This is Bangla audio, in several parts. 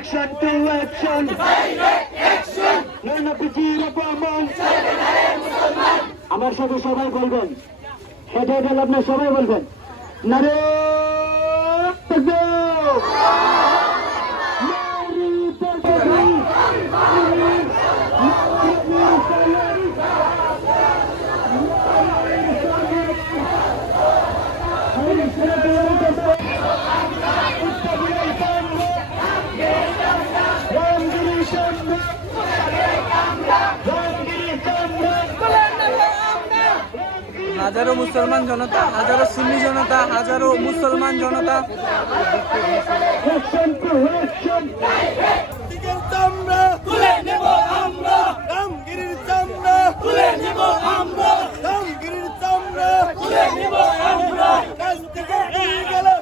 Action to action. আমার সাথে সবাই বলবেন, হেঁটে হেঁটে আপনি সবাই বলবেন নারে হাজারো মুসলমান জনতা, হাজারো সুন্নি জনতা, হাজারো মুসলমান জনতা তুলে নেব আমরা, রামগিরির চামড়া তুলে নেব আমরা, রামগিরির চামড়া তুলে নেব আমরা। নাস্তিকের দুই গেলে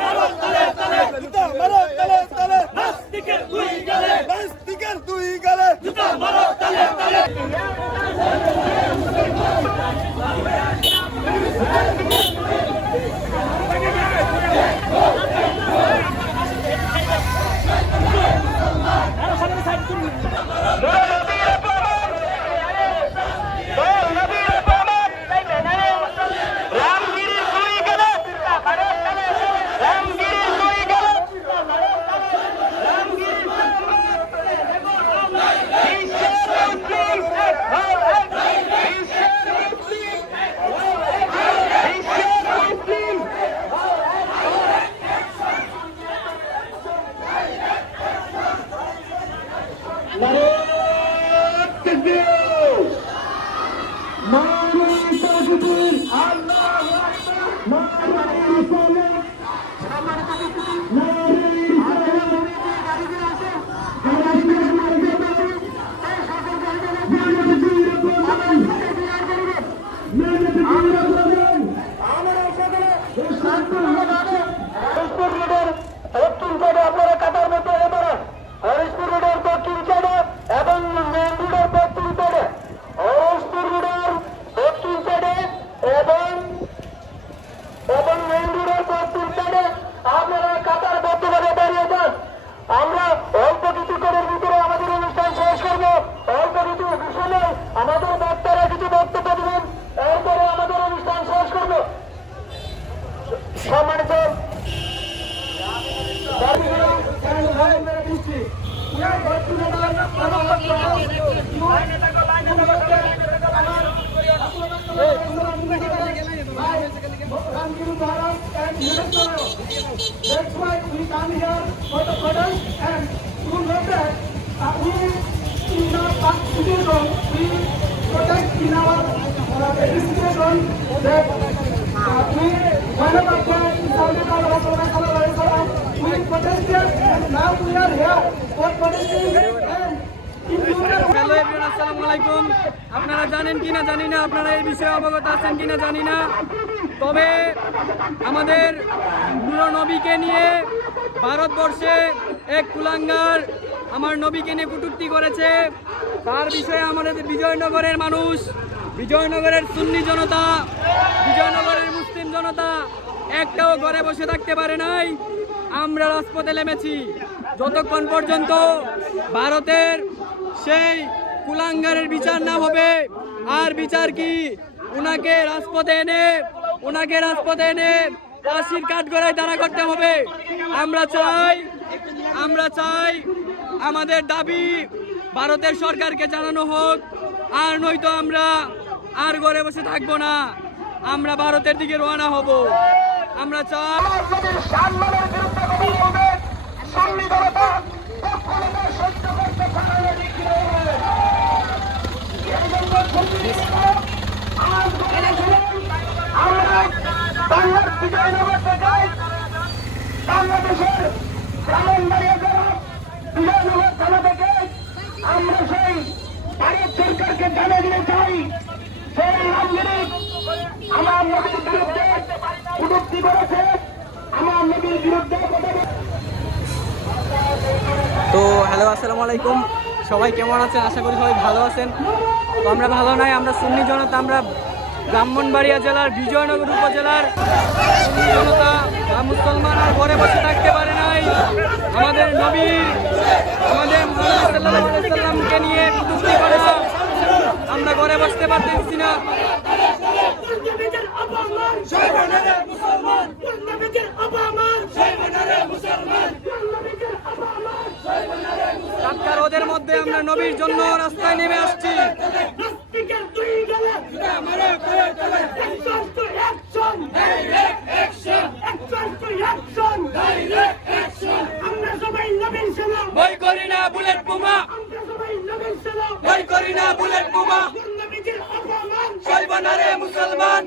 মারো তলে তলে, জুতা মারো তলে তলে, নাস্তিকের দুই গেলে, নাস্তিকের দুই গেলে, জুতা মারো তলে তলে। That's why we come here for the photos and to know that we in our constitution we protect in our registration that we whenever we protested and now we are here for protesting and hello everyone, আসসালামু আলাইকুম। আপনারা জানেন কিনা জানি না, আপনারা এই বিষয়ে অবগত আছেন কিনা জানি না, তবে আমাদের নূর নবীকে নিয়ে ভারতবর্ষে এক কুলাঙ্গার আমার নবীকে নিয়ে কটূক্তি করেছে। তার বিষয়ে আমাদের বিজয়নগরের মানুষ, বিজয়নগরের সুন্নি জনতা, বিজয়নগরের মুসলিম জনতা একটাও ঘরে বসে থাকতে পারে নাই। আমরা রাজপথে নেমেছি যতক্ষণ পর্যন্ত ভারতের সেই কুলাঙ্গারের বিচার না হবে। আর বিচার কি? ওনাকে রাজপথে এনে ফাঁসির কাঠগড়ায় দাঁড়া করতে হবে। আমরা চাই আমাদের দাবি ভারতের সরকারকে জানানো হোক, আর নয়তো আমরা আর ঘরে বসে থাকবো না, আমরা ভারতের দিকে রওনা হব। আমরা চাই বাংলাদেশের ব্রাহ্মণবাড়িয়া জেলা বিজয়নগর থানা থেকে আমরা সেই ভারত সরকারকে জানিয়ে দিতে চাই, সেই রামগিরি আমার নবীর বিরুদ্ধে কটূক্তি করেছে, আমার নবীর বিরুদ্ধে। তো হ্যালো, আসসালামু আলাইকুম। সবাই কেমন আছেন? আশা করি সবাই ভালো আছেন। তো আমরা ভালো নাই, আমরা সুন্নি জনতা, আমরা ব্রাহ্মণবাড়িয়া জেলার বিজয়নগর উপজেলার সুন্নি জনতা বা মুসলমান আর ঘরে বসে থাকতে পারে নাই। আমাদের নবী আমাদের মুহাম্মদ সাল্লাল্লাহু আলাইহি সাল্লামকে নিয়ে কটূক্তি করা আমরা ঘরে বসতে পারতেছি না। টাটকা রোদের মধ্যে আমরা নবীর জন্য রাস্তায় নেমে আসছি। ভয় করি না বুলেট বোমা, ভয় করি না বুলেট বোমা, সইব না রে মুসলমান।